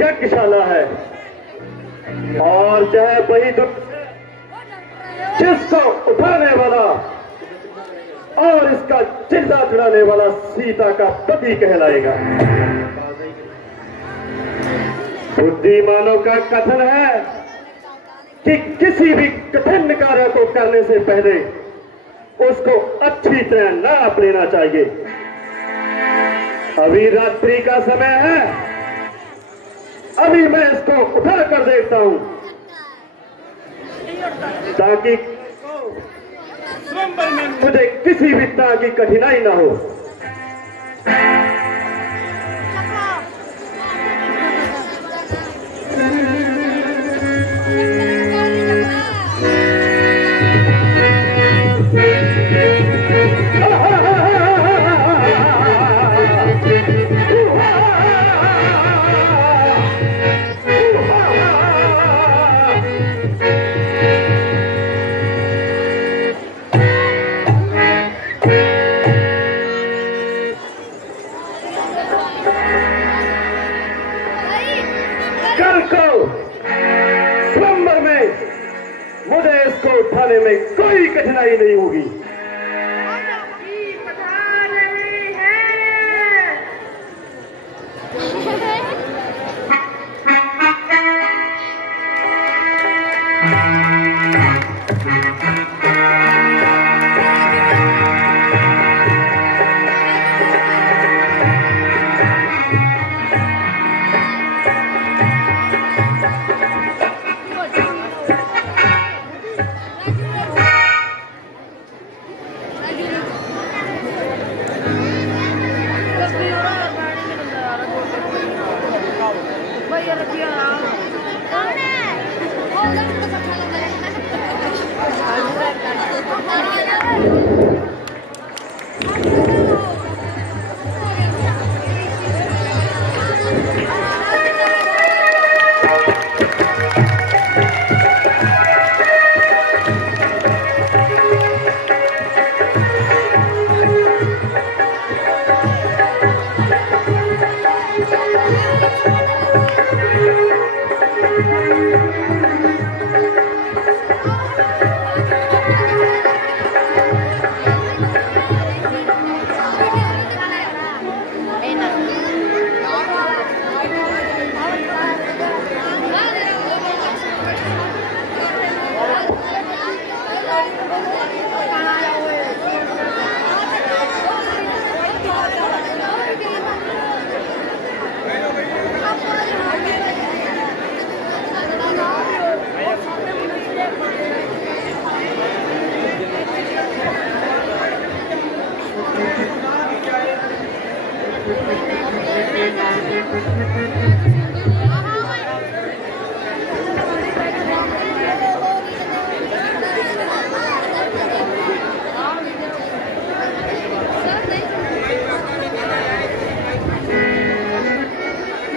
यज्ञशाला है और जय वही जिसको उठाने वाला और इसका चिल्ला चढ़ाने वाला सीता का पति कहलाएगा। बुद्धिमानों का कथन है कि किसी भी कठिन कार्य को करने से पहले उसको अच्छी तरह नाप लेना चाहिए। अभी रात्रि का समय है, अभी मैं इसको उठा कर देखता हूं ताकि मुझे किसी भी तरह की कठिनाई ना हो। उठाने में कोई कठिनाई नहीं होगी।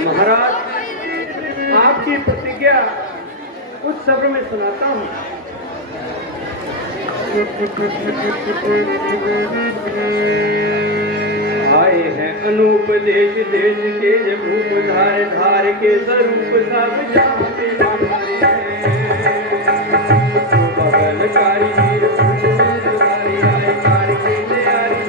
महाराज, आपकी प्रतिज्ञा कुछ सब्र में सुनाता हूँ। आए हैं अनूप देश देश के ये भूप धार धार के स्वरूप सब जानते बगलकारी वीर पुष्पधारी आए कार के तैयारी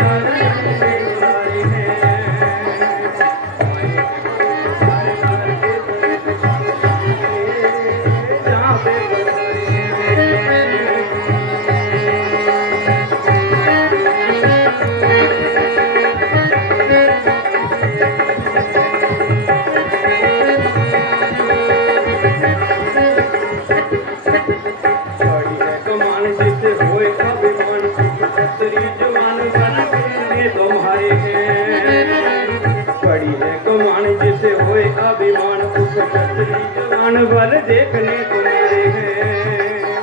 बल देखने तुम्हारे हैं।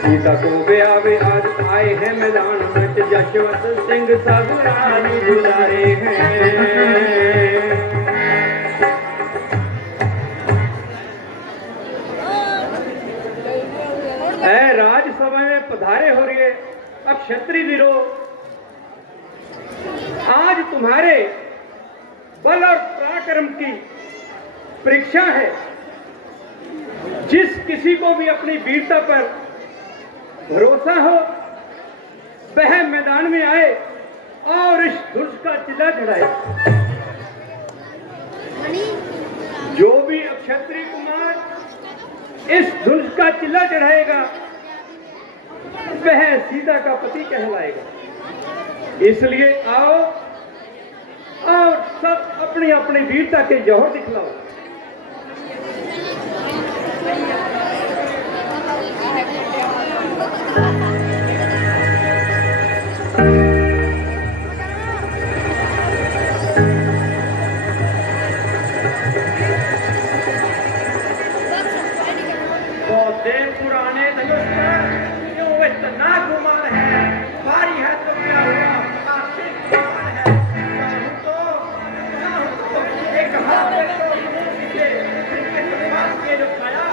सीता को ब्यावे आज आए हैं मैदान में, जशवंत सिंह सब रानी बुलारे हैं। राजसभा में पधारे हो रहे अब क्षत्रिय वीरों, आज तुम्हारे बल और पराक्रम की परीक्षा है। जिस किसी को भी अपनी वीरता पर भरोसा हो वह मैदान में आए और इस धनुष का चिल्ला चढ़ाए। जो भी क्षत्रिय कुमार इस धनुष का चिल्ला चढ़ाएगा वह सीता का पति कहलाएगा। इसलिए आओ और सब अपनी अपनी वीरता के जौहर दिखलाओ। बहुत देर पुराने धनुष पर जो इतना गुमान है, भारी है तो क्या हुआ, आखिर गुमान है। चाहूं तो एक हाथ में तो पीछे इनके पास के जो खाया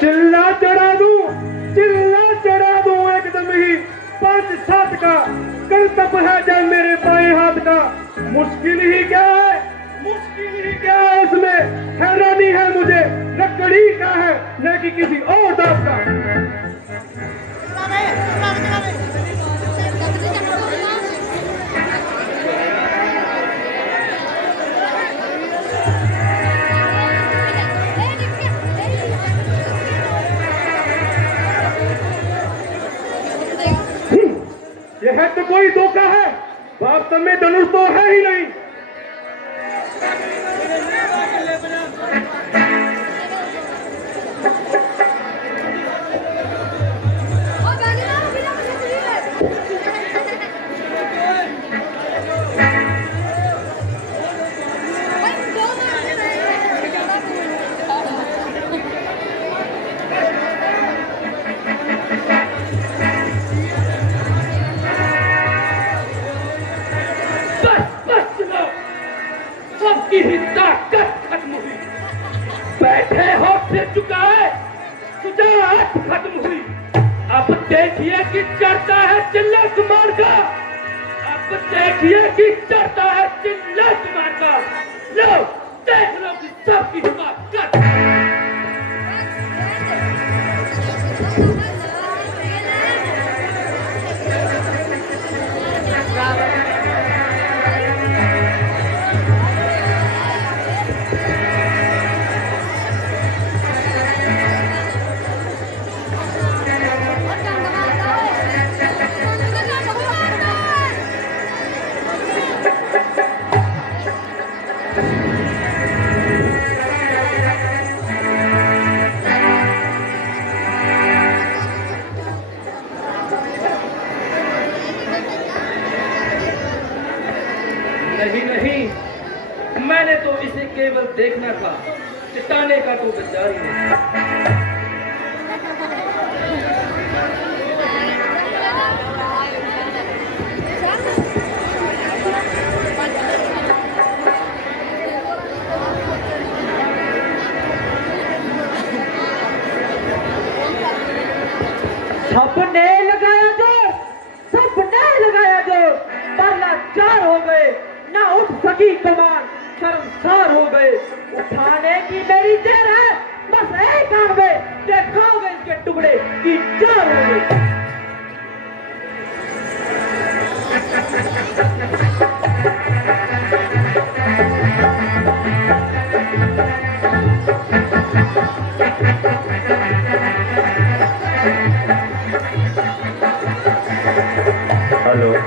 चिल्ला चढ़ा दूं एकदम ही 5-7 का कर्तव्य है जब मेरे बाएं हाथ का। मुश्किल ही क्या है इसमें, हैरानी है मुझे लकड़ी का है न कि किसी और दांत का। यह तो कोई धोखा है, वास्तव में धनुष तो है ही नहीं। सबकी ही ताकत खत्म हुई, बैठे हो फिर चुकाए, शुजाअत खत्म हुई। अब देखिए कि चढ़ता है चिल्ला कुमार का, अब देखिए कि चढ़ता है चिल्ला कुमार का। लो देख लो कि सबकी ताकत। नहीं, मैंने तो इसे केवल देखना था, चिताने का तो विचार ही नहीं। सबने लगाया जो पहला 4 हो गए, ना उठ सकी कमान, शर्मसार हो गए। उठाने की मेरी देर है, बस एक आन में देखोगे इसके टुकड़े की 4 हो गए। हेलो।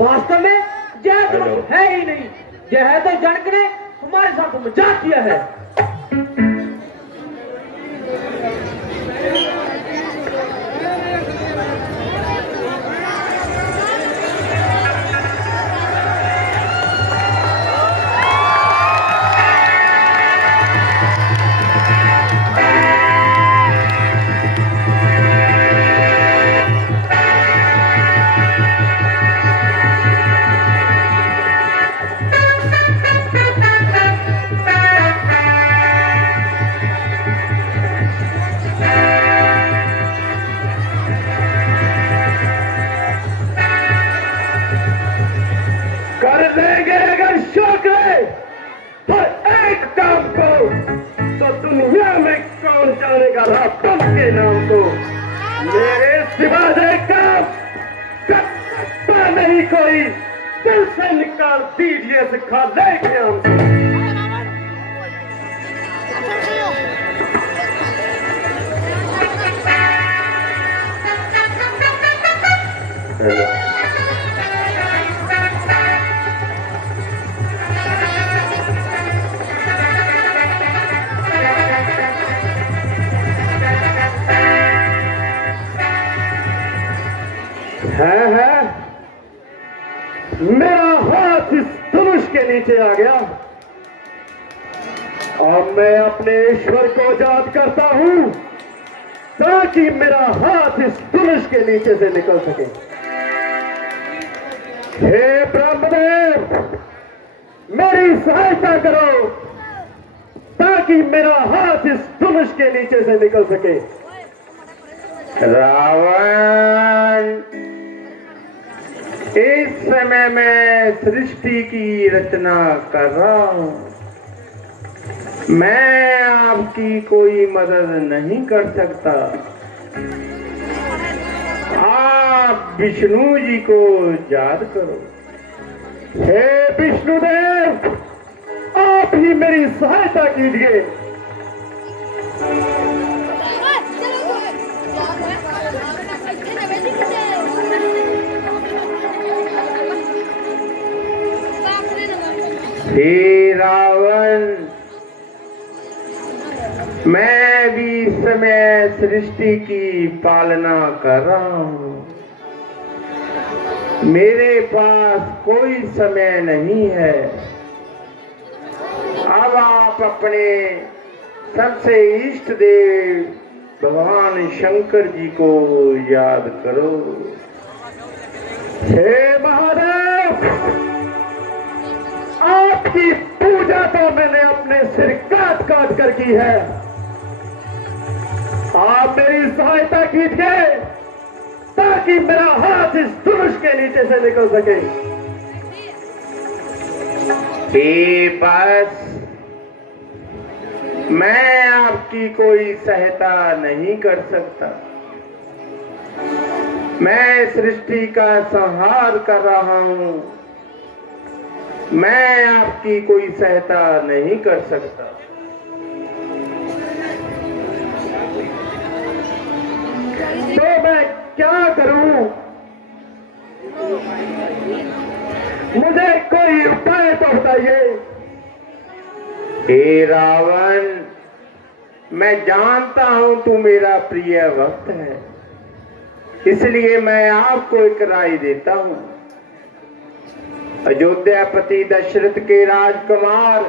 वास्तव में यह तो है ही नहीं, यह है तो जनक ने हमारे साथ मजाक किया है। कर देंगे अगर शौक है तो एक काम को, तो दुनिया में कौन जानेगा रातम के नाम को। मेरे सिवा देखा कर सकता नहीं कोई, दिल से निकाल दीजिए सिखा लेके हमको। हेलो। है मेरा हाथ इस धनुष के नीचे आ गया और मैं अपने ईश्वर को याद करता हूं ताकि मेरा हाथ इस धनुष के नीचे से निकल सके। हे ब्रह्मदेव, मेरी सहायता करो ताकि मेरा हाथ इस धनुष के नीचे से निकल सके। रावण, इस समय मैं सृष्टि की रचना कर रहा हूं, मैं आपकी कोई मदद नहीं कर सकता। आप विष्णु जी को याद करो। हे विष्णुदेव, आप ही मेरी सहायता कीजिए। हे रावण, मैं भी इस समय सृष्टि की पालना कर रहा हूं, मेरे पास कोई समय नहीं है। अब आप अपने सबसे इष्ट देव भगवान शंकर जी को याद करो। हे महादेव, आपकी पूजा तो मैंने अपने सिर काट काट कर की है, आप मेरी सहायता कीजिए ताकि मेरा हाथ इस धनुष के नीचे से निकल सके। हे बस, मैं आपकी कोई सहायता नहीं कर सकता, मैं सृष्टि का संहार कर रहा हूं, मैं आपकी कोई सहायता नहीं कर सकता। तो मैं क्या करूं? मुझे कोई उपाय तो बताइए। हे रावण, मैं जानता हूं तू मेरा प्रिय भक्त है, इसलिए मैं आपको एक राय देता हूं। अयोध्यापति दशरथ के राजकुमार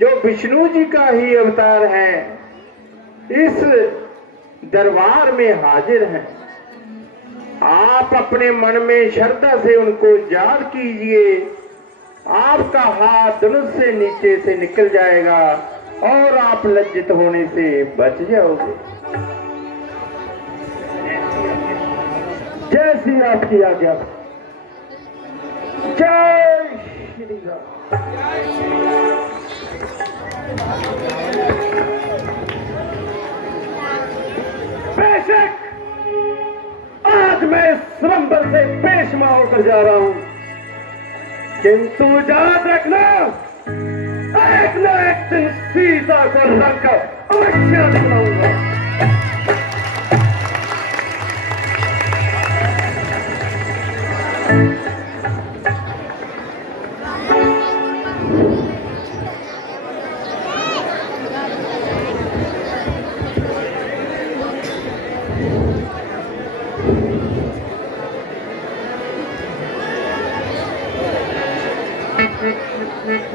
जो विष्णु जी का ही अवतार है, इस दरबार में हाजिर हैं। आप अपने मन में श्रद्धा से उनको याद कीजिए, आपका हाथ धनुष से नीचे से निकल जाएगा और आप लज्जित होने से बच जाओगे। जैसी आपकी आज्ञा। जय श्री राम। बेशक आज मैं स्वयंवर से पेशवा होकर जा रहा हूं, किंतु याद रखना, एक न एक दिन सीता को लड़का अवश्य दिखाऊंगा।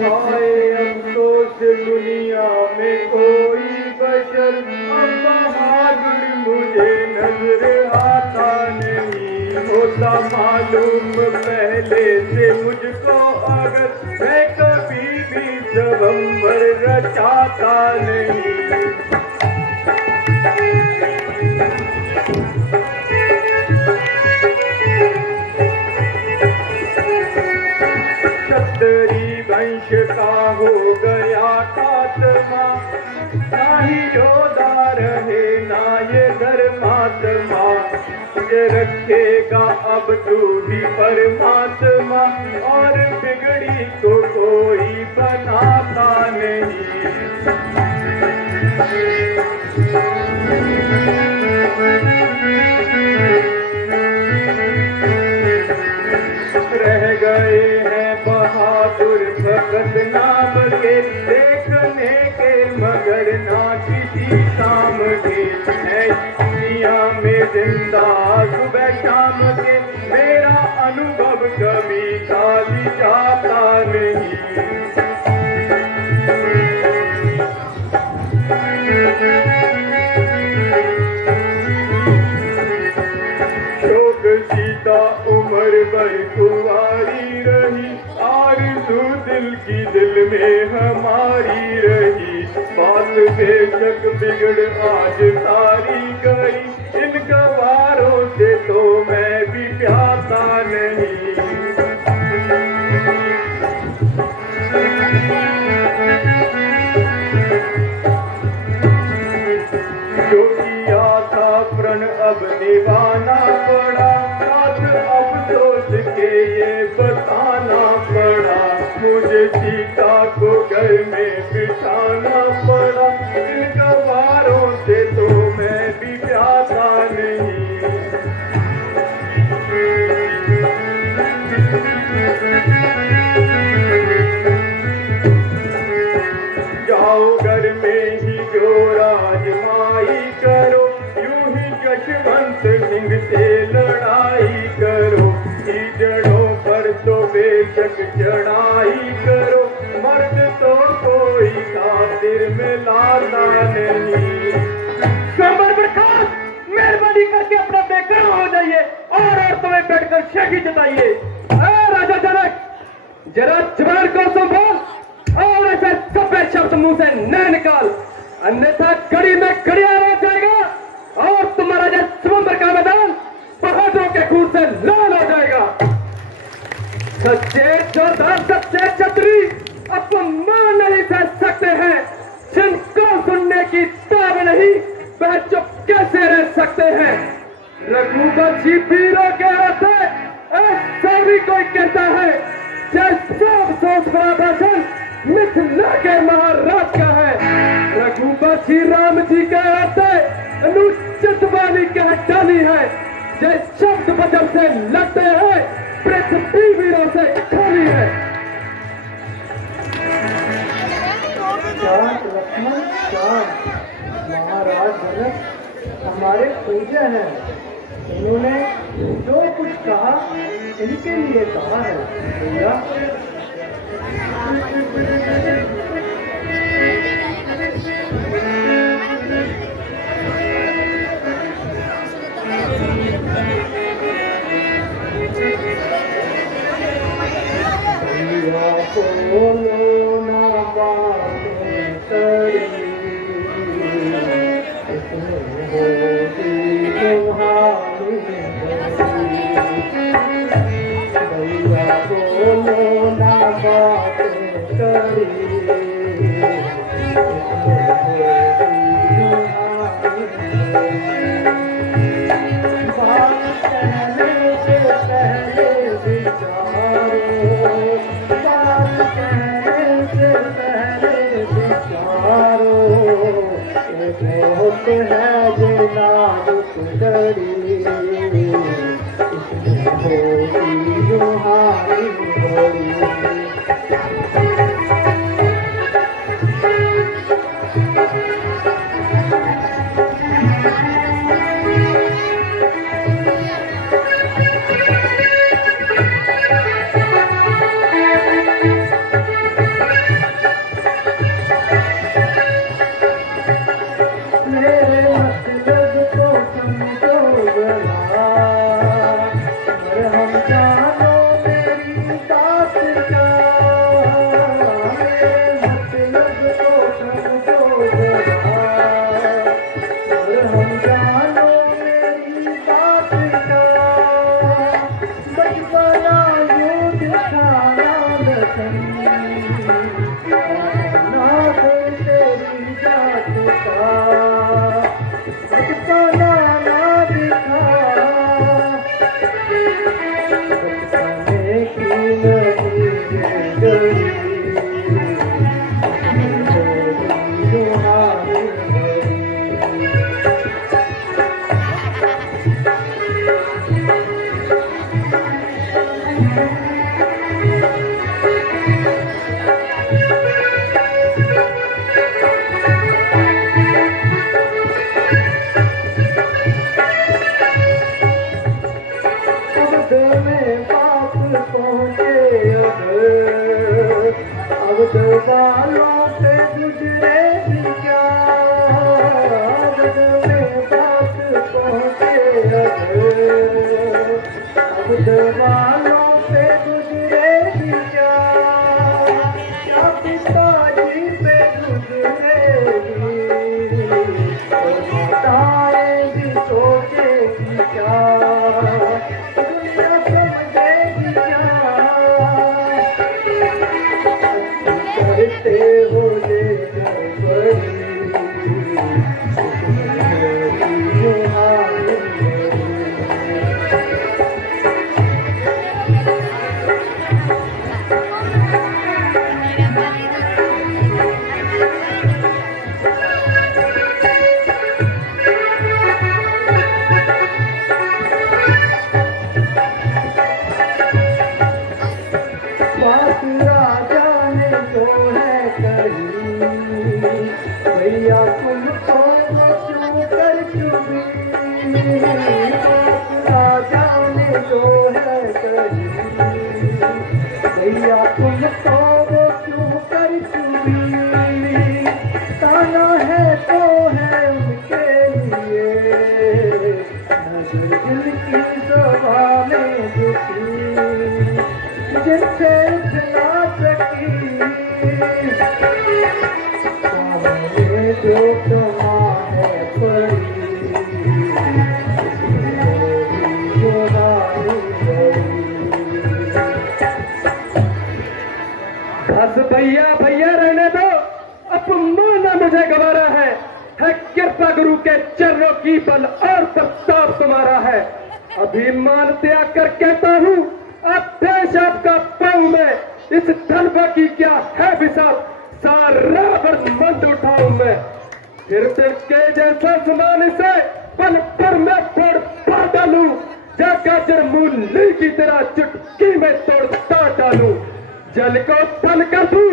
आए अफसोस दुनिया में कोई बशर, अब बहादुर मुझे नजर आता नहीं। होता मालूम पहले से मुझको अगर, मैं कभी भी स्वयंवर रचाता नहीं। वंश का हो गया खात्मा, ना ही योद्धा रहे ना ये धर्मात्मा। ये रखेगा अब तू ही परमात्मा, और बिगड़ी को कोई बनाता नहीं। रह गए हैं बहादुर भगत नाम के, देखने के मगर ना किसी काम के। है दुनिया में जिंदा सुबह शाम के, मेरा अनुभव कभी खाली जाता नहीं। शोक सीता उम्र भर कुंवारी रही, आरज़ू दिल की दिल में हमारी रही। बात बेशक बिगड़ आज सारी गई, इन गवारों से तो मैं भी प्यासा नहीं। जो किया था प्रण अब निभाना पड़ा, साथ अफसोस के ये बताना पड़ा। मुझे सीता को घर में बिठाना पड़ा, इन गवारों से तो मैं भी प्यासा नहीं। जाओ घर में ही जो राजमाई करो, यूं ही यशवंत सिंह से लड़ाई करो। जड़ों पर तो बेशक चढ़ाई करो, मर्द तो कोई खातिर में लाता नहीं। समर प्रकाश, मेहरबानी करके अपना बेकार हो जाइए और औरतों में बैठकर शकी जताइए। राजा जनक, जरा जवान को संभाल और ऐसे सभ्य शब्द मुंह से न निकाल, अन्यथा कड़ी में कड़िया रह जाएगा और तुम्हारा जो स्वयंवर का मैदान बहादुरों के खून से लाल हो जाएगा। सच्चे जोधार, सच्चे छतरी अपमान नहीं सह सकते हैं, जिनको सुनने की ताब नहीं वह चुप कैसे रह सकते हैं। रघुवंशी वीरों के हाथे ऐसा भी कोई कहता है, जैसा अफसोस बड़ा भाषण मिथिला के महाराज का है। रघुवंशी राम जी के हाथे अनुचित वाणी कह डाली है, जय शब्द वचन से लड़ते हैं, पृथ्वी वीरों से खाली है। लक्ष्मण शांत, महाराज जनक हमारे पूज्य हैं। इन्होंने जो कुछ कहा इनके लिए कहा है भैया। बोलो ना बातें करी, भैया बोलो ना बातें करी, चारो बहुत है जे नाजुक घड़ी इसमें होगी युहारी घड़ी वालों पे गुजरे भी क्या में बात पहुँचे अब वालों पे गुजरे भी क्या पिताजी पे गुजरेगी बताएगी सोचेगी क्या दुनिया समझेगी क्या करते हो ले भैया तुमको क्यों कर चुभी राजा ने जो है कही भैया तुमको वो क्यों कर चुभी ताना है तो है उनके लिए नजर दिल की सभा में झुकी जिनसे उठना सकी जो कमा है पड़ी बस भैया भैया रहने दो, अपमान मुझे गवारा है कृपा गुरु के चरणों की बल और प्रताप तुम्हारा है। अभिमान त्याग कर कहता हूँ अब देश आपका पाऊं में इस धनवा की क्या है विशाल सारा मंद उठाऊं मैं फिर के जैसा समान से पल पर मैं तोड़ पा डालूं जा गाजर मूली की तरह चुटकी में तोड़ता डालूं जल को थल कर दूं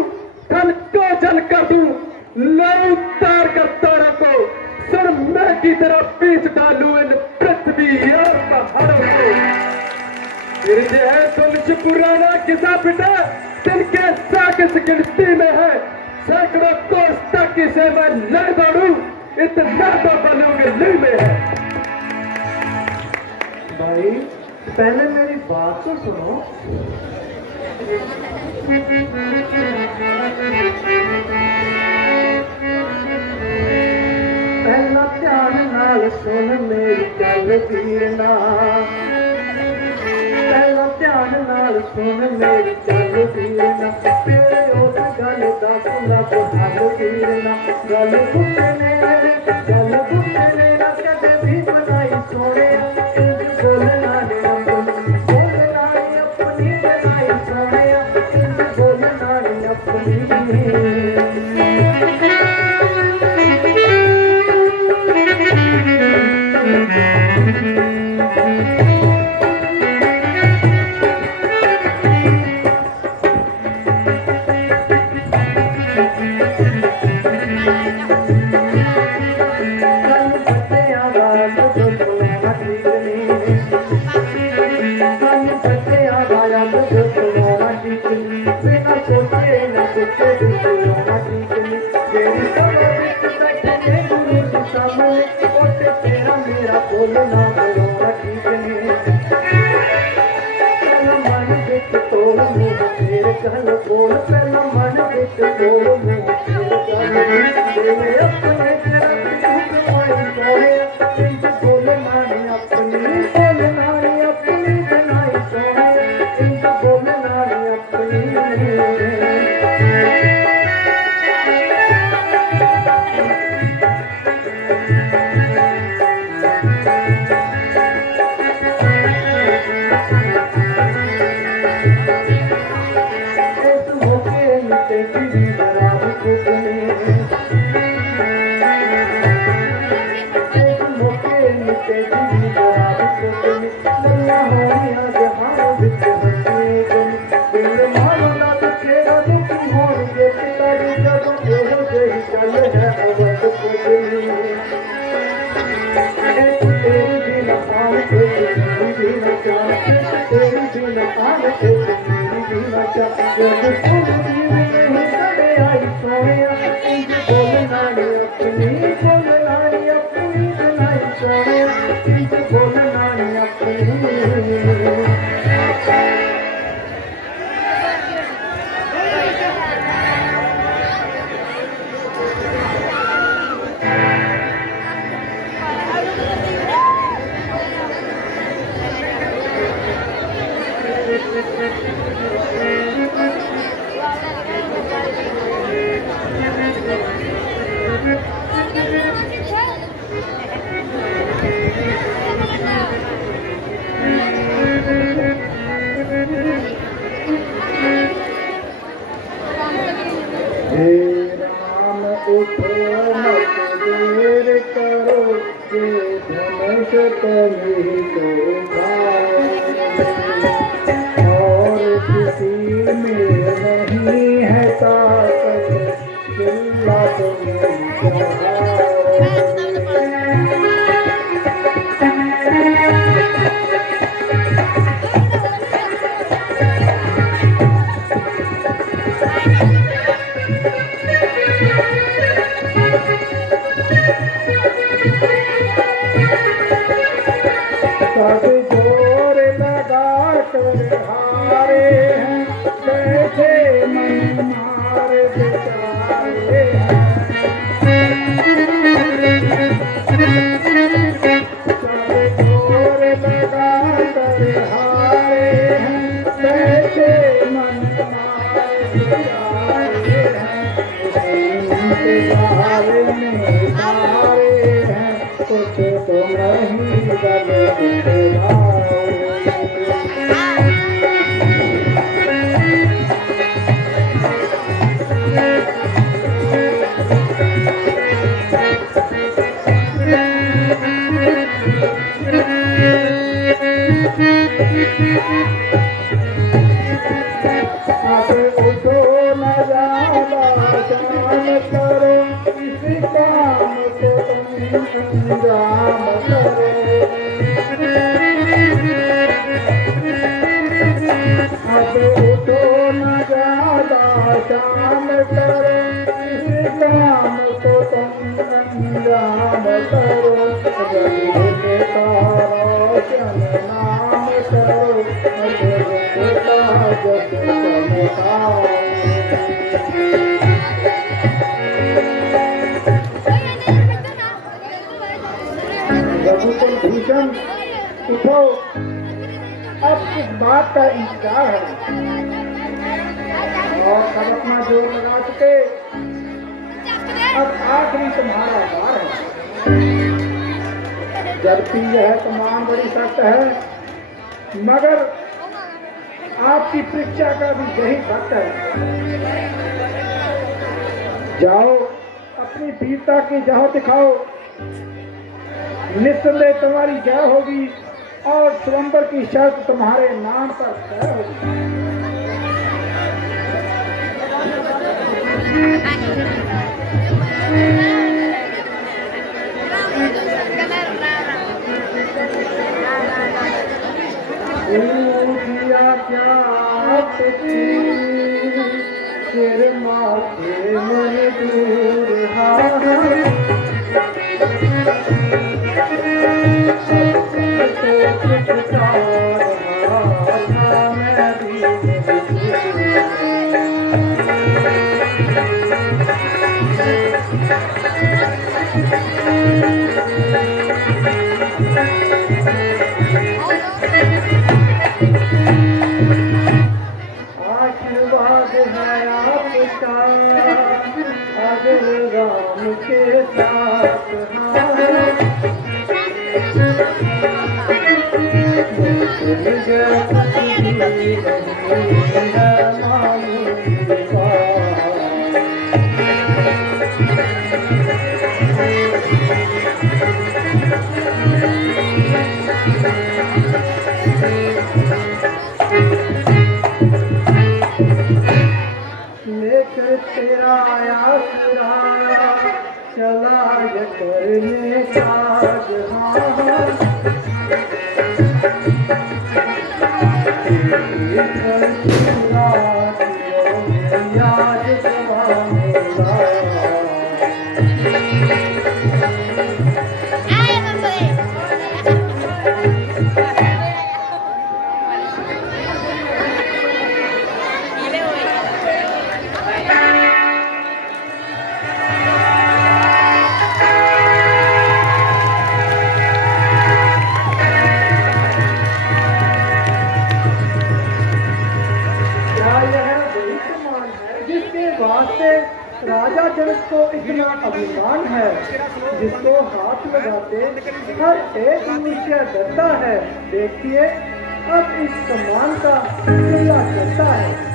थल को जल कर दूं लौ तार कर तारा को सुरमे की तरह पीस डालूं इन पृथ्वी और पहाड़ों को फिर जो है तुलसी पुराना किसा पिटा तिनके साकिस गिनती में है सैकड़ों कोस तक इसे मैं लड़ दौड़ू इतना तो बनोगे लू में है। भाई पहले मेरी बात तो सुनो पहला ध्यान नाल सुन मेरी गल पीना पहला ध्यान नाल सुन मेरी गल पीना तेरे उस गल का सुना तो हल पीना गल पुछने ना कदे भी बनाई सोने बोलना ने अपनी बनाई सोने बोलना ने अपनी भूषण उठो, अब किस बात का इंतजार है? और सब अपना जोर लगा चुके, अब आखिरी तुम्हारा वार है। जबकि यह कमान बड़ी सख्त है, मगर आपकी परीक्षा का भी यही वक्त है। जाओ अपनी वीरता की जहाँ दिखाओ, निस्संदेह तुम्हारी जय होगी और स्वयंवर की शर्त तुम्हारे नाम पर तय होगी। क्या सिर माथे मजदूर आशीर्वाद है आपका अगर राम के साथ लेकर तेरा आसरा चला करने काज राजा जनक को इतना अभिमान है, जिसको हाथ लगाते हर एक मनुष्य डरता है। देखिए अब इस सम्मान का सिलसिला चलता है।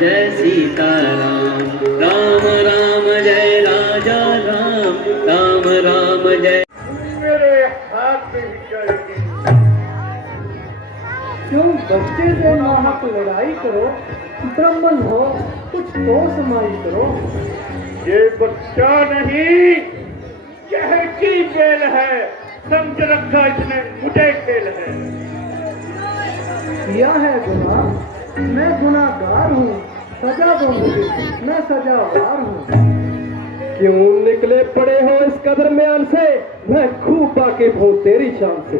जय सीताराम, राम राम जय राजा राम, राम राम जय। मेरे हाथ में चढ़ती क्यों बच्चे से नाहक लड़ाई करो, ब्राह्मण हो कुछ तो समाई करो। ये बच्चा नहीं, यह की खेल है, समझ रखा इसने मुझे खेल है। किया है गुनाह, मैं गुनाहगार हूँ, सजा दो मुझे, मैं सजावार हूँ। क्यों निकले पड़े हो इस कदर म्यान से, मैं खूब वाकिफ हूँ तेरी शान से।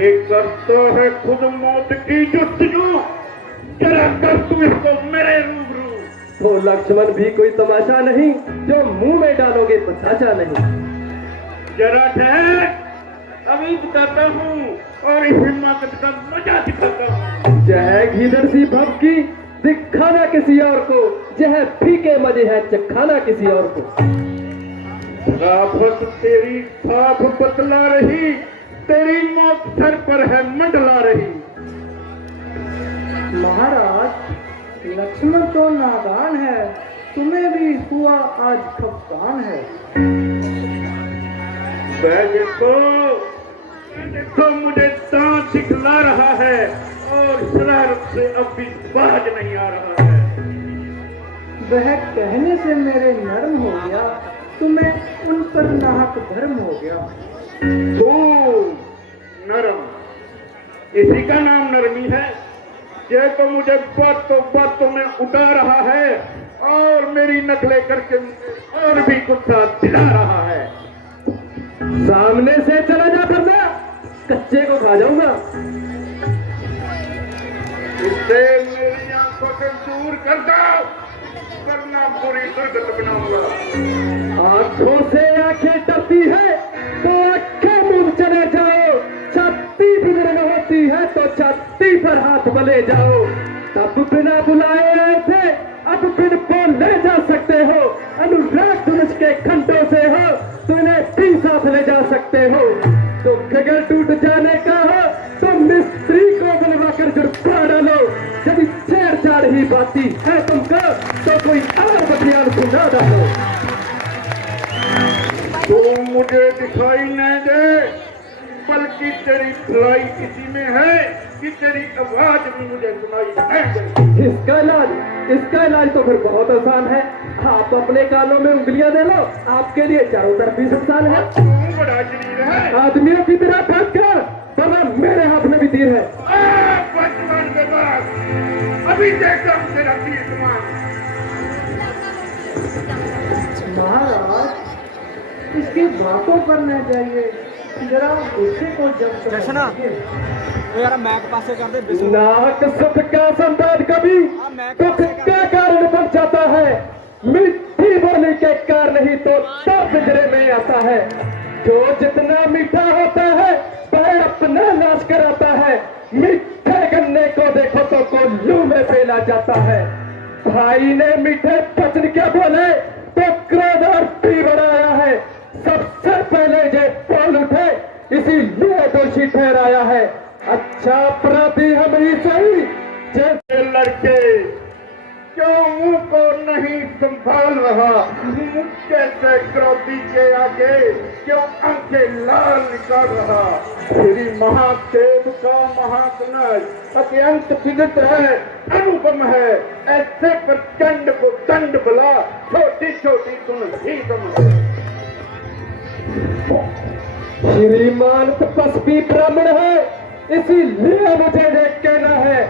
ये करता है खुद मौत की जुस्तजू, जरा कर तू इसको मेरे रूबरू। तो लक्ष्मण भी कोई तमाशा नहीं जो मुंह में डालोगे तो चाचा नहीं। जरा ठहर, अभी बताता हूँ और इस हिम्मत का मजा दिखाता हूँ। जय घीदड़ सी भभकी दिखाना किसी और को, जह फीके मजे है चखाना किसी और को। आफत तेरी साफ बतला रही, तेरी मौत सर पर है मंडला रही। महाराज लक्ष्मण तो नादान है, तुम्हें भी हुआ आज खफकान है। तो मुझे दांत दिखला रहा है और शरारत से अब भी बाज नहीं आ रहा है। वह कहने से मेरे नर्म हो गया, तुम्हें उन पर नाहक धर्म हो गया। नरम, इसी का नाम नरमी है। ये तो मुझे बातों में उठा रहा है और मेरी नकलें करके और भी गुस्सा दिला रहा है। सामने से चला जा करना, कच्चे को खा जाऊंगा। इससे मेरी आंखों से दूर कर दो, वरना पूरी दुर्गत बनाऊंगा। आंखों से आंखें डरती है तो आंखें मुंह चले जाओ, छाती बिगड़ होती है तो छाती पर हाथ बले जाओ। तब बिना बुलाए आए थे, अब बिन बोले जा सकते हो। अनुराग धनुष के खंडों से हो तो इन्हें भी साथ ले जा सकते हो। तो अगर टूट जाने का हो तो मिस्त्री को बुलवा कर जुर्मा डालो। यदि छेड़छाड़ ही बाती है तुमको तो कोई और बतियान सुना डालो। तो मुझे दिखाई नहीं दे, बल्कि तेरी भलाई इसी में है कि तेरी आवाज भी मुझे सुनाई नहीं दे। इसका इलाज तो फिर बहुत आसान है। आप अपने कानों में उंगलियां दे लो, आपके लिए चारों तरफ भी सुनसान है। तू बड़ा शरीर है। आदमियों की तरह फंस कर, वरना मेरे हाथ में भी तीर है। बचपन के बाद अभी देखता हूँ तेरा तीर कमान। महाराज इसकी बातों पर न जाइए, जरा गुस्से को जब यार मैक पासे कर दे। नाहक सुख का संतान कभी दुख का कारण बन जाता है। मीठी बोली के कारण ही तो दर्द पिंजरे में आता है। जो जितना मीठा होता है वह अपना नाश कराता है। मीठे गन्ने को देखो तो कोल्लू में फेला जाता है। भाई ने मीठे वचन क्या बोले तो क्रोध और पी बढ़ाया है। सबसे पहले ये बोल उठे, इसीलिए दोषी ठहराया है। अच्छा अपराधी हम ही सही। जैसे लड़के क्यों मुंह को नहीं संभाल रहा, मुंह जैसे क्रोधी के आगे क्यों आंखें लाल निकाल रहा। श्री महादेव का महात्मा अत्यंत विदित है, अनुपम है। ऐसे प्रचंड को दंड बुला, छोटी छोटी सुन ही समझ। श्रीमान तपस्वी ब्राह्मण है, इसीलिए मुझे ये कहना है,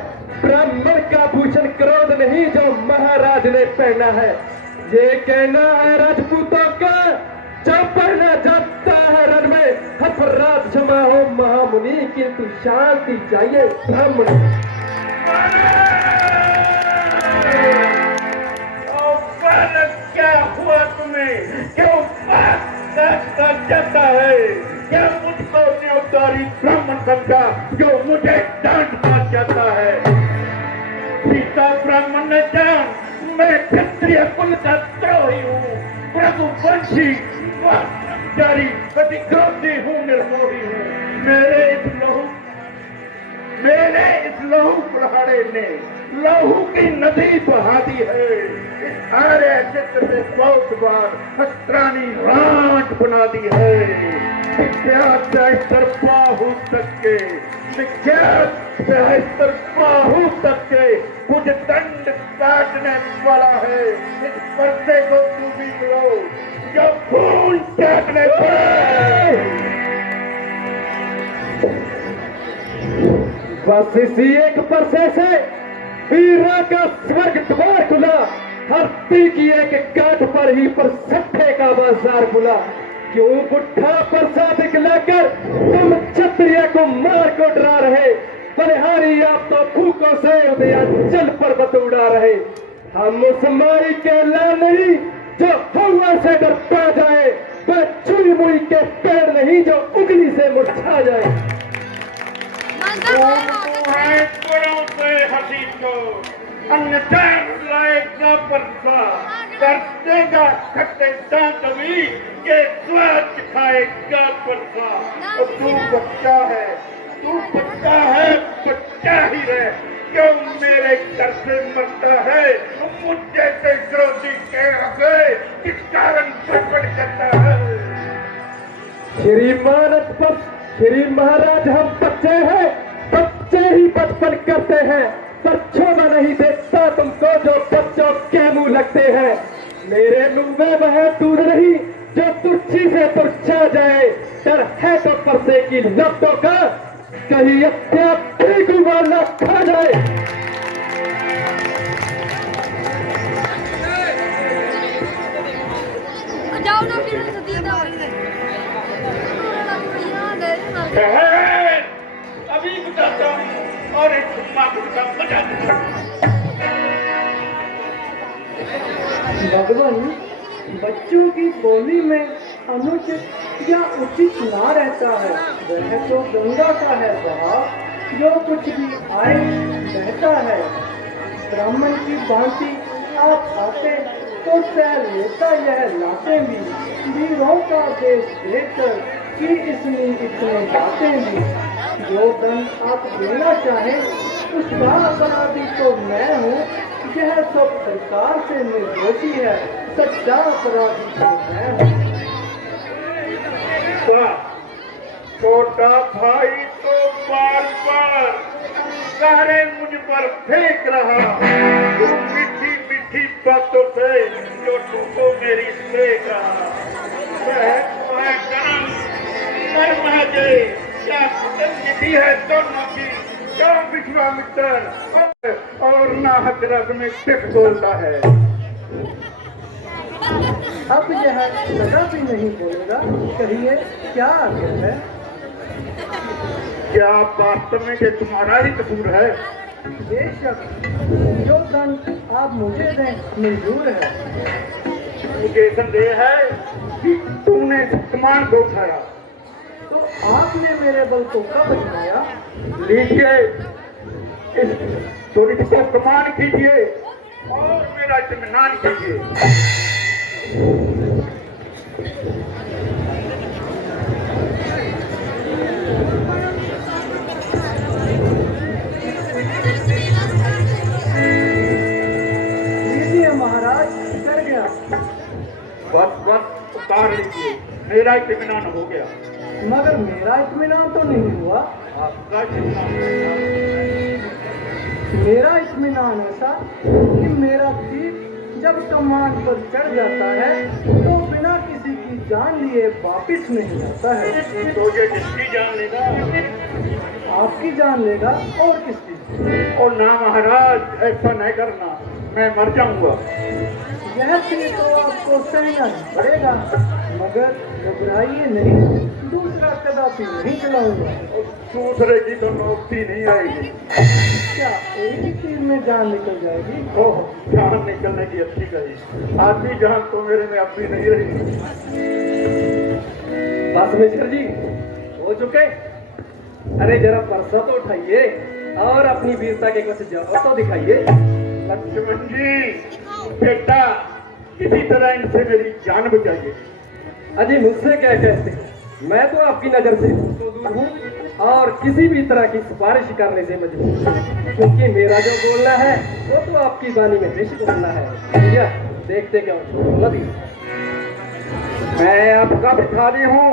ब्राह्मण का भूषण क्रोध नहीं जो महाराज ने पहना है। ये कहना है राजपूतों का जो पहना जाता है रण में। अपराध क्षमा हो महामुनि, किंतु शांति चाहिए ब्राह्मण। क्या हुआ तुम्हें? क्यों बात जाता है? क्या मुझको न्योतारी ब्राह्मण समझा जो मुझे डांट मार जाता है? सीता ब्राह्मण ने जान, मैं क्षत्रिय कुल का द्रोही हूँ, रघुवंशी जारी प्रतिक्रोधी हूँ, निर्मोही हूँ। मेरे इस लहू कुल्हाड़े ने लहू की नदी बहा दी है। इस सारे क्षेत्र में बहुत बार हस्त्रानी राट बना दी है। विख्यात सहस्त्र बाहु तक के, विख्यात सहस्त्र बाहु तक के कुछ दंड काटने वाला है। इस पर्दे को तू भी लो, जो खून काटने पर। बस इसी एक परसे से वीरा का स्वर्ग द्वार खुला। हस्ती की एक गांठ पर ही पर सट्टे का बाजार खुला। क्यों गुट्ठा प्रसाद दिखलाकर तुम क्षत्रिय को मार को डरा रहे? बलिहारी आप तो भूखों से उदयाचल पर्वत उड़ा रहे। हम उस माई के लाल नहीं जो हवा से डर पा जाए, वह चुई मुई के पेड़ नहीं जो उंगली से मुरझा जाए। है गुणों से हसी को अन्यथा लाएगा परसा, कर देगा खट्टे दांत भी के स्वाद खाएगा परसा। तू बच्चा है, तू बच्चा है, बच्चा ही रहे, क्यों मेरे घर से मरता है? मुझ जैसे विरोधी के आगे किस कारण गड़बड़ करता है? श्रीमान पर श्री महाराज, हम बच्चे हैं, बच्चे ही बचपन करते हैं, पर छोड़ा नहीं देखता तुमको जो बच्चों के मुंह लगते हैं। मेरे मुंह में वह दूध नहीं जो तुर्ची से तुरछा जाए, डर है तो परसे की लपटों का, कहीं हत्या गुबार न खा जाए। जाओ ना फिर सतीदा अभी बताता हूँ और एक का मजा भगवान, बच्चों की बोली में अनुचित या उचित ना रहता है। वह तो गंगा का है बहाव, जो कुछ भी आए बहता है। ब्राह्मण की भांति आप आते तो सह लेता यह लाते भी, वीरों का देश देखकर कि इसमें इतने बातें भी। जो धन आप देना चाहें उसका अपराधी तो मैं हूँ, यह सब सरकार से निर्दोषी है, सच्चा अपराधी तो मैं हूँ। छोटा भाई तो बार बार सारे मुझ पर फेंक रहा, तू मीठी मीठी बातों से जो तुमको मेरी फेंक रहा। क्या निधि है दोनों की, क्या विश्वामित्र और नाहक रग में सिर्फ बोलता है। अब यह सदा भी नहीं बोलेगा, कहिए क्या आज्ञा है? क्या वास्तव में ये तुम्हारा ही कसूर है? बेशक, जो धन आप मुझे दें मंजूर है। मुझे संदेह है कि तूने कमान को उठाया। तो आपने मेरे बल को कब उठाया? लीजिए, इस थोड़ी को कमान कीजिए और मेरा इत्मीनान कीजिए। महाराज कर गया। बस उतार लीजिए, मेरा इत्मीनान हो गया। मगर मेरा इत्मीनान तो नहीं हुआ। आपका इत्मीनान? मेरा इत्मीनान ऐसा कि मेरा तीर जब कमान पर चढ़ जाता है तो बिना किसी की जान लिए वापिस नहीं आता है। तो ये किसकी जान लेगा? आपकी जान लेगा और किसकी? और ना महाराज, ऐसा नहीं करना, मैं मर जाऊंगा। यह तीर तो आपको सहना ही पड़ेगा, मगर घबराइए नहीं, दूसरा कदापि नहीं चलाऊंगा। दूसरे की तो नौकरी नहीं आएगी। क्या एक ही तीर में जान निकल जाएगी? ओह, जान निकलने की अच्छी कही, आधी जान तो मेरे में अपनी नहीं रही। बस मिश्र जी हो चुके? अरे जरा परसा तो उठाइए और अपनी वीरता के कुछ जवाब तो दिखाइए। लक्ष्मण जी, बेटा, किसी तरह इनसे मेरी जान बचाइए। अजी मुझसे क्या कहते हैं? मैं तो आपकी नजर से तो दूर हूँ और किसी भी तरह की सिफारिश करने से मजबूर हूँ, क्योंकि मेरा जो बोलना है वो तो आपकी वाणी में निश्चित बोलना है। भैया देखते क्या नदी, मैं आपका भिखारी हूँ,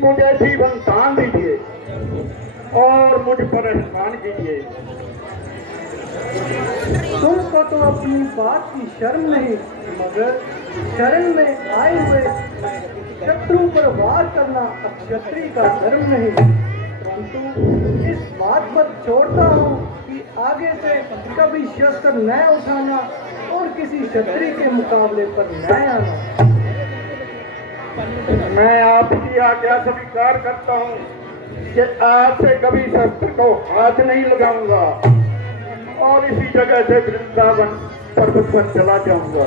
मुझे जीवन दान दीजिए और मुझ पर एहसान कीजिए। तुमको तो अपनी बात की शर्म नहीं, मगर शरण में आए हुए शत्रु पर वार करना क्षत्रिय का धर्म नहीं। परंतु इस बात पर छोड़ता हूँ कि आगे से कभी शस्त्र न उठाना और किसी क्षत्रिय के मुकाबले पर न आना। मैं आपकी आज्ञा स्वीकार करता हूँ कि आज से कभी शस्त्र को हाथ नहीं लगाऊंगा और इसी जगह से वृंदावन पथ पर चला जाऊंगा,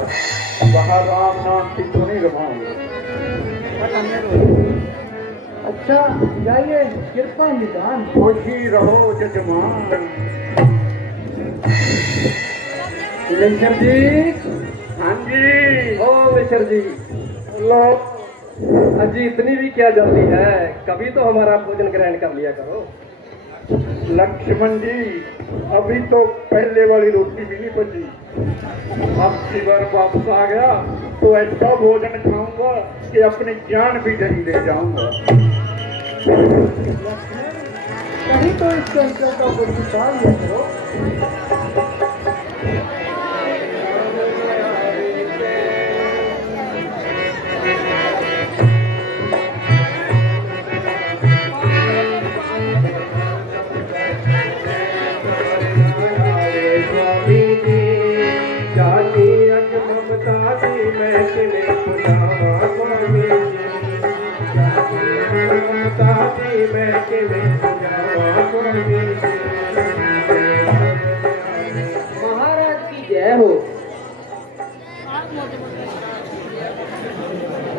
वहां राम नाम की धुनी रमाऊंगा। अच्छा जाइए, कृपा निदान। खुशी रहो जजमान। मिश्र जी, हाँ जी। ओ मिश्र जी, लो, अजी इतनी भी क्या जल्दी है? कभी तो हमारा भोजन ग्रहण कर लिया करो। लक्ष्मण जी, अभी तो पहले वाली रोटी भी नहीं बची। अब शिवर वापस आ गया तो ऐसा भोजन खाऊंगा कि अपनी जान भी नहीं ले जाऊंगा। कहीं तो इस चर्चा का कुछ निकाल लिया करो। महाराज की जय हो।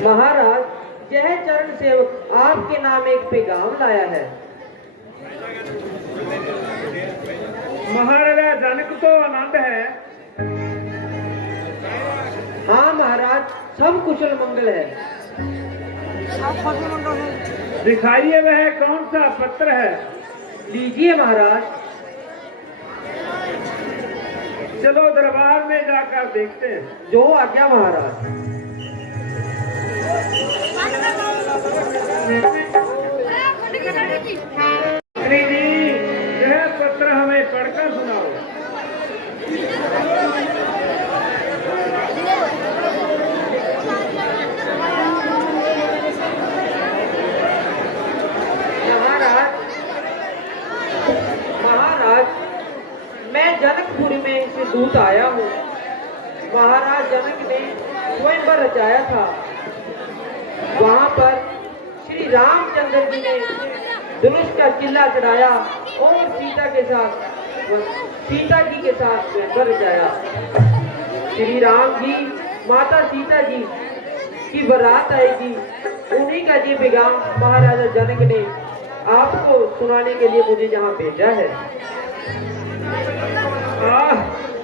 महाराज, यह चरण सेवक आपके नाम एक पैगाम लाया है। महाराजा जनक तो आनंद है। हाँ महाराज, सब कुशल मंगल है। दिखाइए वह कौन सा पत्र है। लीजिए महाराज। चलो दरबार में जाकर देखते हैं। जो आज्ञा महाराज। श्री जी, यह पत्र हमें पढ़कर सुनाओ। महाराज, मैं जनकपुरी में से दूत आया हूँ। महाराज जनक ने स्वयंवर रचाया था। वहाँ पर श्री रामचंद्र जी ने धनुष का किला चढ़ाया और सीता जी के साथ स्वयंवर रचाया। श्री राम जी, माता सीता जी की बारात आएगी, उन्हीं का ये पैगाम महाराजा जनक ने आपको सुनाने के लिए मुझे यहाँ भेजा है।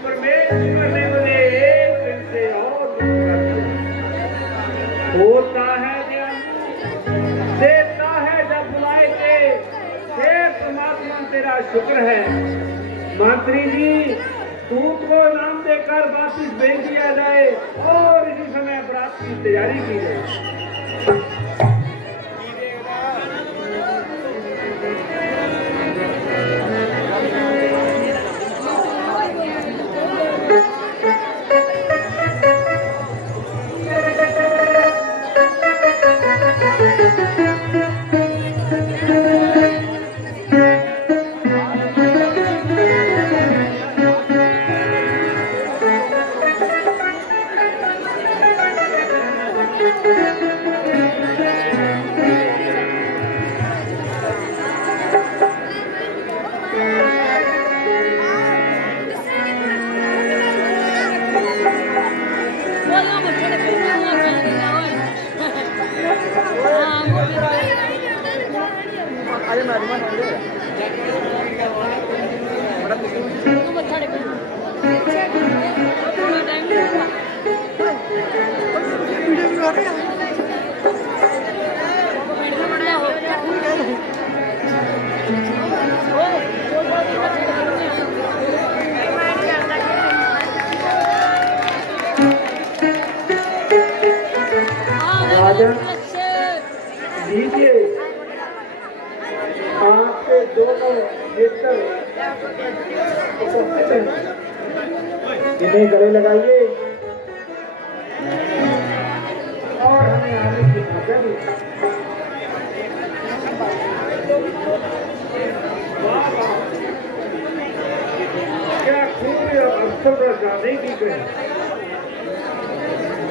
परमेश्वर ने मुझे एक दिन से और होता है क्या, देता है जब बुलाए थे। हे परमात्मा, तेरा शुक्र है। मंत्री जी, दूत को नाम देकर वापिस भेज दिया जाए और इसी समय बरात की तैयारी की जाए। लीजिए, आपके दोनों मित्र उपस्थित हैं, इन्हें गले लगाइए और हमें आने की आज्ञा दीजिए। क्या खूब अवसर जाने की गई।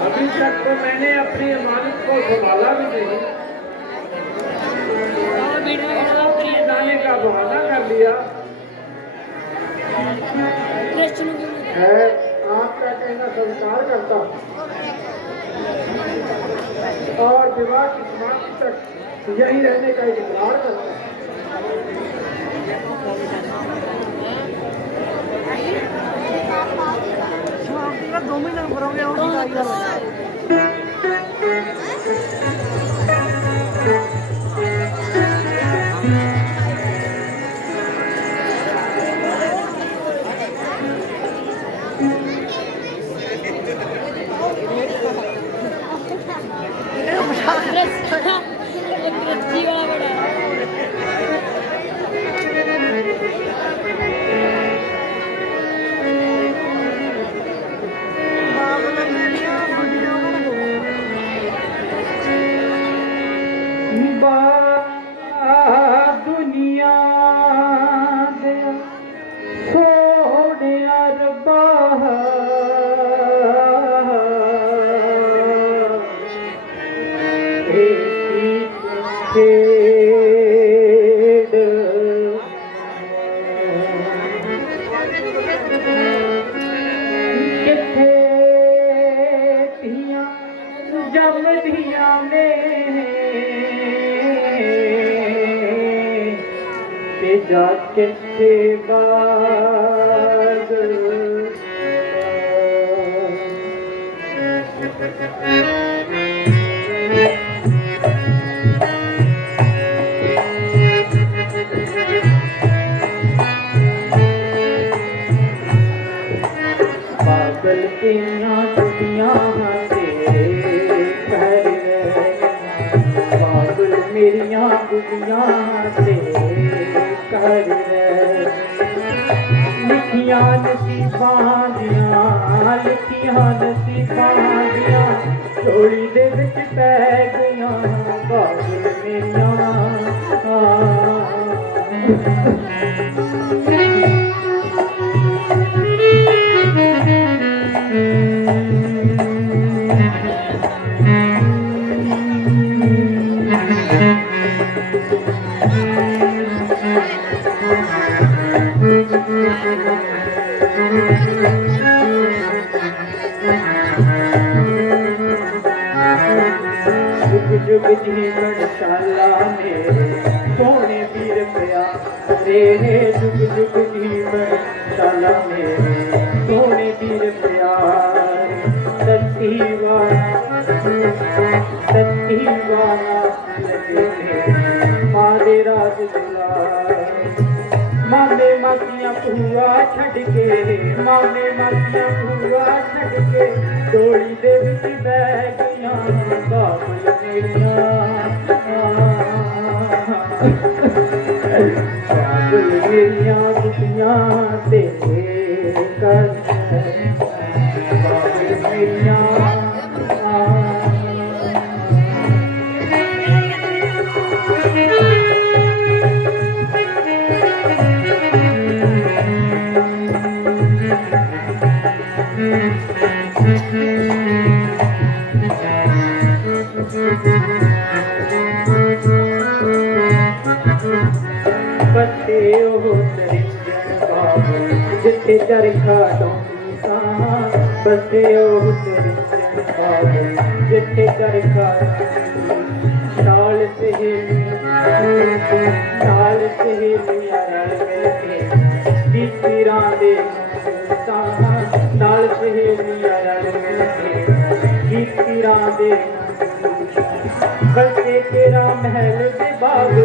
अभी तक तो मैंने अपनी अमानत को संभाला भी नहीं, जाने का बहाना कर लिया है। आपका कहना स्वीकार करता और विवाह की समाप्ति तक यही रहने का इकरार करता। दुनिया दे सोहणिया रब्बा किथे पिया जमदिया ने जा किथे बाग पागल तेना दुनिया तेरे घर पागल मेरिया दुनिया तेरे कर लिखिया नसीबां दियां झोली दे विच पै गईयां पागल मेरिया जुग जीवन शाला मेरे सोने पीर पिया रे जुग जुग जीवन शाला मेरे सोने पीर पिया सच्ची वाला लगे मारे राज दुलार मामे मासियां भूआ छड़ के मामे मासियां भूआ छड़ के डोली दे विच बह गईयां बाबल मेरियां बाबल मेरियां दुनिया तेरे कर बाबल मेरियां बसे ओ तरिंजन बाबू जिथे चरखा डोंगी सां बसे ओ तरिंजन बाबू जिथे चरखा नाल सहेलियां रल मिल के बीतीरां दे नाल सहेलियां रल मिल के बीतीरां दे बसे तेरा महल दे बाबू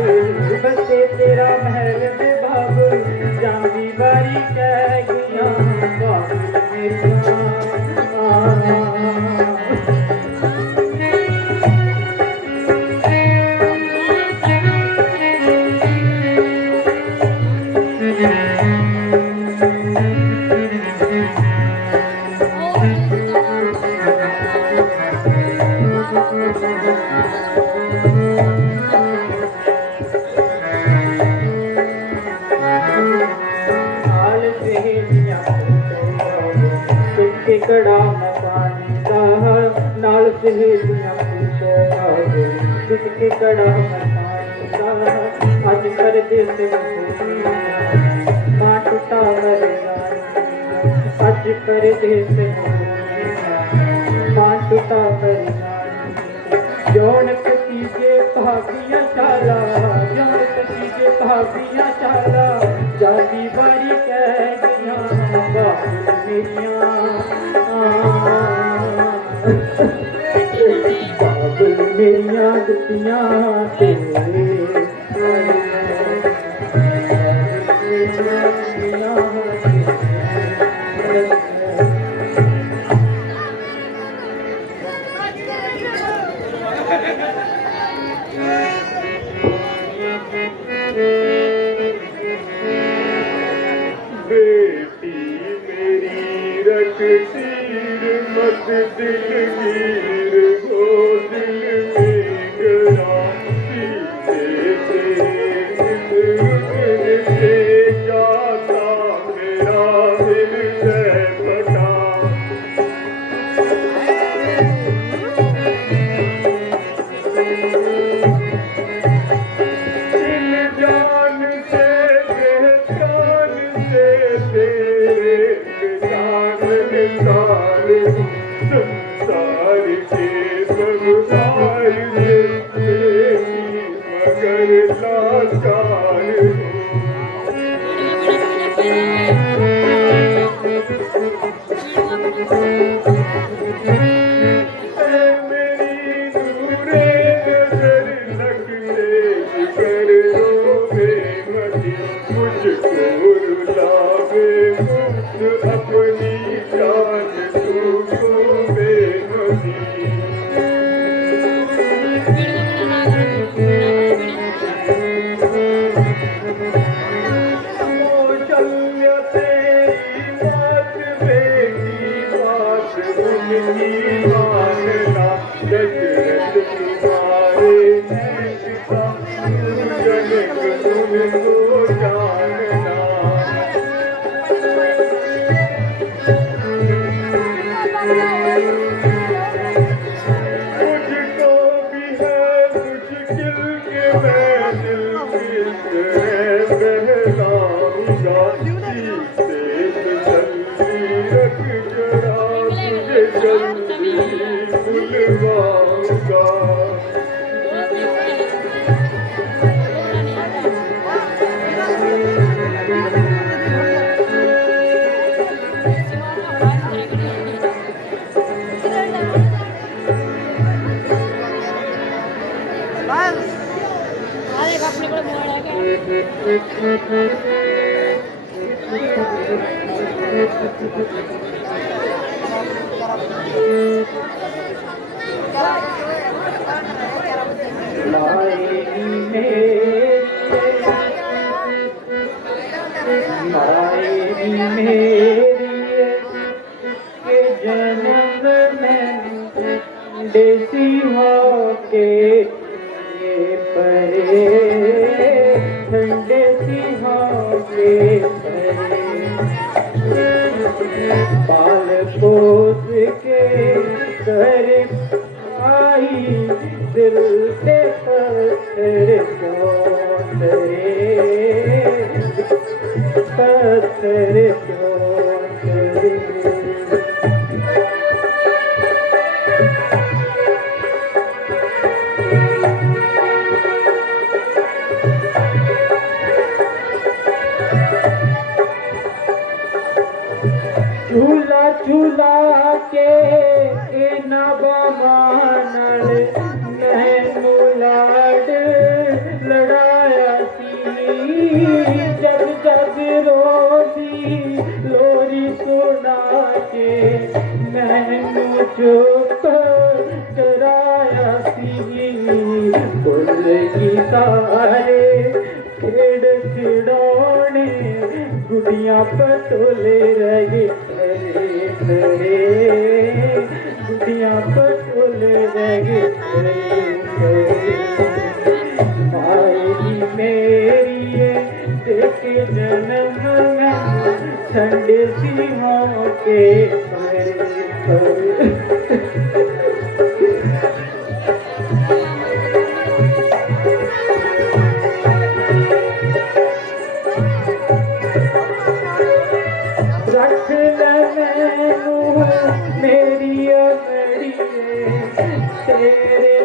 बसे तेरा महल दे बाबू जांदी बारी कह गईयां बाबू मेरियां कड़ा मकानी का नाल सहेलियां पूछो बाबू जिसके कड़ा मकानी का अज कर दे से मां टूटा मरिया अज कर दे से जौन कतीजे भाभियां चाला, जौन कतीजे भाभियां चाला, जाती बारी कह गया बाबुल मेरिया, बाबुल मेरिया गुत्तियां तेरे, बेटी मेरी रख तीर मत दिलगीर हो, दिल में गरा सीते तेरे रुक के जाता मेरा हृदय फटा। दिल जान से पहचान से तेरे जान निसार, संसार के संसार से तेरी मगर लाचार हूँ। मेरी दूरे नजर लगते कर रोवे मती, मुझको रुलावे मुझ अपनी जान तू बेमती। चलिया तेरी बात बेटी बात उनकी मानना, दशरथ तुम्हारे पिता जनक उनको जानना। मुझको भी है मुश्किल के मैं दिल की बहलाऊंगा, सीते तसल्ली रख जरा तुझे जल्दी बुलवाऊंगा। अरे अपने को मोड़ है क्या? लाएगी मेरी के जन्म में देसी हो के ये परे, ठंडे सी हो के परे, बाल पोस के कर आई दिल से पत्थर क्यों करे, पत्थर क्यों करे। झूला झूला के नबानल मैनू लाड लड़ाया सी, जग जग रोदी लोरी सुना के मैनू चुप कराया सी। भुल गई सारे खेड़ खिड़ौने, गुड़ियां पटोले रहे करे करे, गुड़ियां पटोले रहे करे करे। माई मेरी देख जन्म में ठंडे सी हो के करे करे। रख मैनू मेरी अमड़िए तेरे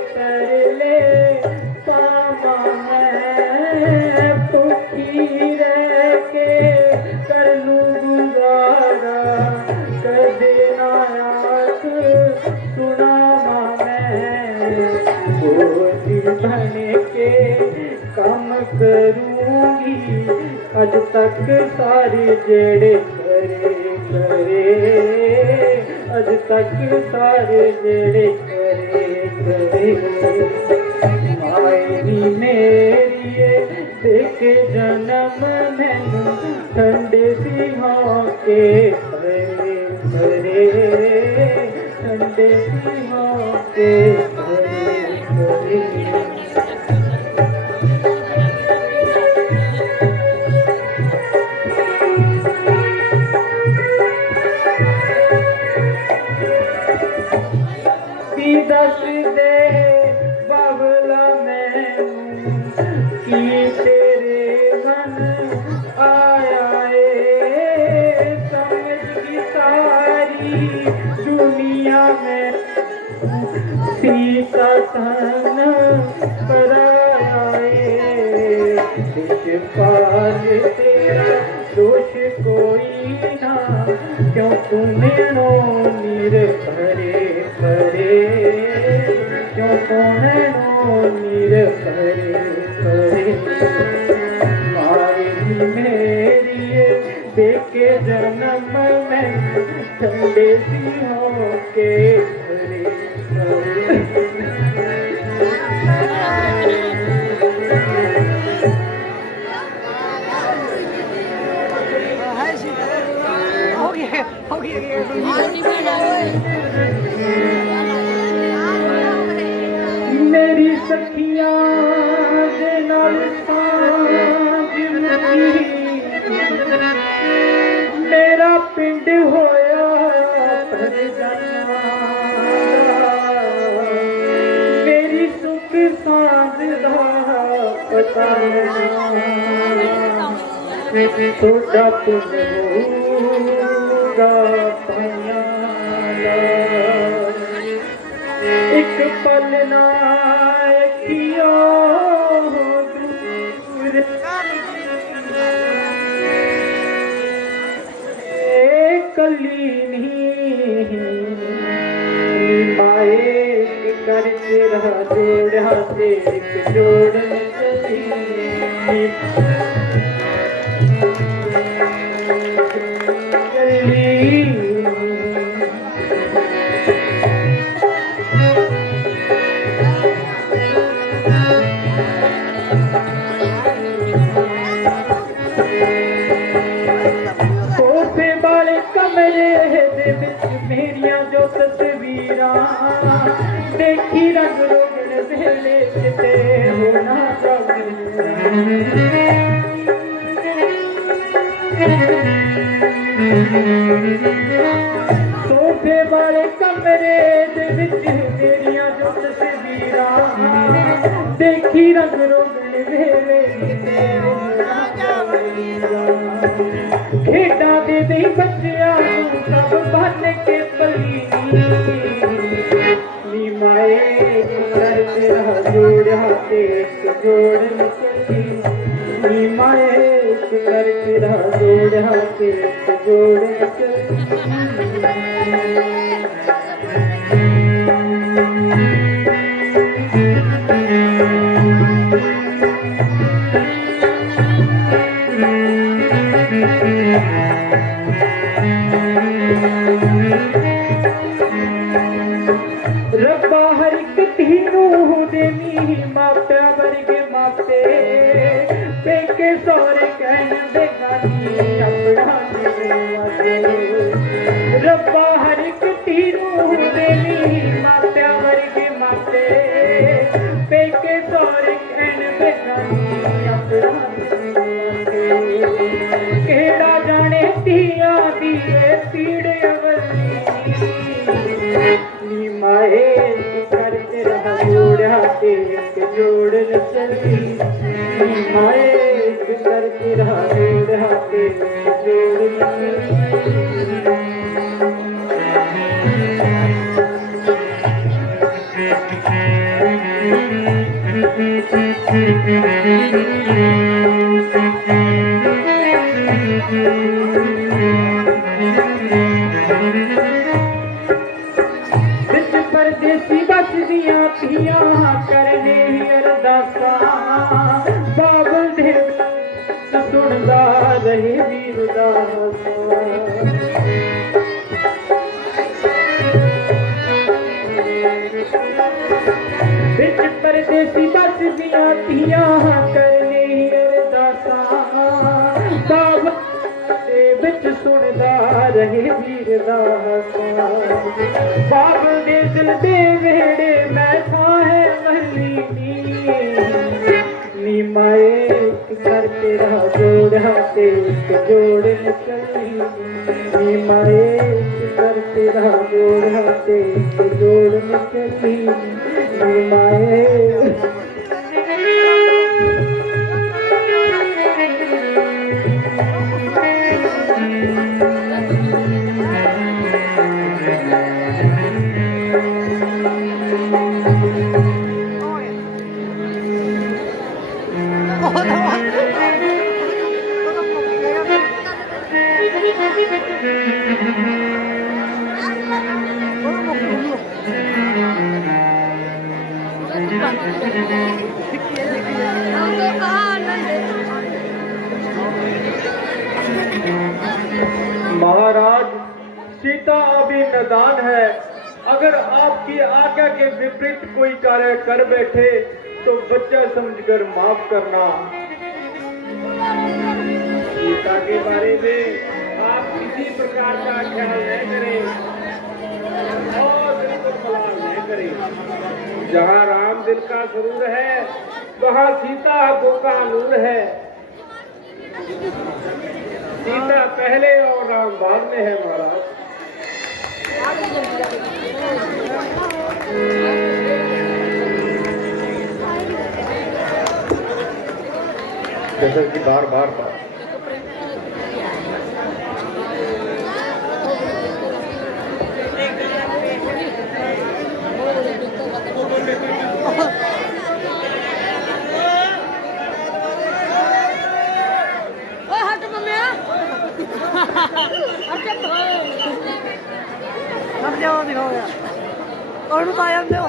करूंगी अज तक सारे जेड़े करे अज तक सारे जेड़े करे माए नी मेरी देखे जन्म मैनू ठंडे सिंहों के करे ठंडे सिंहों के करे दस दे बाबला मैनू की तेरे मन आया समझ की सारी दुनिया में सीता तन कराया पाल तेरा दोष कोई ना क्यों तुम्हें नो नीर भरे क्यों तुम्हें नो नीर भरे माई मेरी देखे जन्म में ठंडे सिंहों के भरे मेरी सखियां दे नाल सांझ मुकी मेरा पिंड होया पर जाना मेरी सुख सांझ दा पता थोड़ा पुन होगा पाया एक पल ना किया दूर कली नहीं माए कर तेरा जोड़ा से एक जोड़ मेरिया जो तस्वीरां देखी रंग रोगन वेले किते होना सोफे वाले कमरे दे विच मेरिया जो तस्वीरां देखी रंग रोगन वेले किते होना खेड़ा दे दे बच्चियां सब बन के पली नी माए कर तेरा जोड़ा के जोड़ निकली नी माए कर तेरा जोड़ा के जोड़ रब्बा हर एक तीनों देनी मापे वर्गे मापे पेके सौरे कहने गानी अपना रब्बा हर एक तीनों देनी मापे वर्गे मापे पेके सौरे कहने गानी अपना केड़ा जाने दिया दिए पीड़ अवली माए कर तेरा जोड़ा के जोड़ चली माए कर तेरा जोड़ा के जोड़ परदेसी बस दिया पिया करने अरदासा बाबा रहे वीर दा बिच परदेसी बस दिया तियां करने अरदासा बाबा दे बिच सुनदा रहे वीर दा बाब दे दिल दे वेड़े मैं था है महली नी माए कर तेरा जोड़ा ते जोड़ निकली नी माए कर तेरा जोड़ा ते जोड़ निकली नी माए महाराज, सीता अभी मैदान है। अगर आपकी आज्ञा के विपरीत कोई कार्य कर बैठे तो बच्चा समझकर माफ करना। सीता के बारे में आप किसी प्रकार का ख्याल न करें और बिल्कुल सलाह न करें। जहाँ राम दिल का सुरूर है वहाँ सीता आंखों का नूर है। सीता पहले और राम बाद में है महाराज। जैसे कि बार बार और बताया दो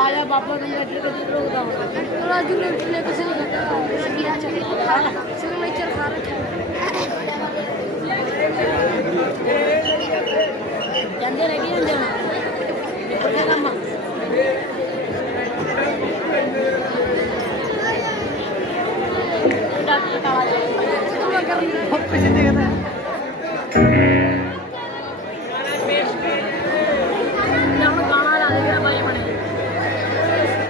आया बाबा ने लेटर के दिन रोकदा राजू ने किसी ने कहा सिया चल सिग्नेचर खा रखा जंदे लगी जंदे निकल काम डॉक्टर का आवाज तुम कर पैसे देगा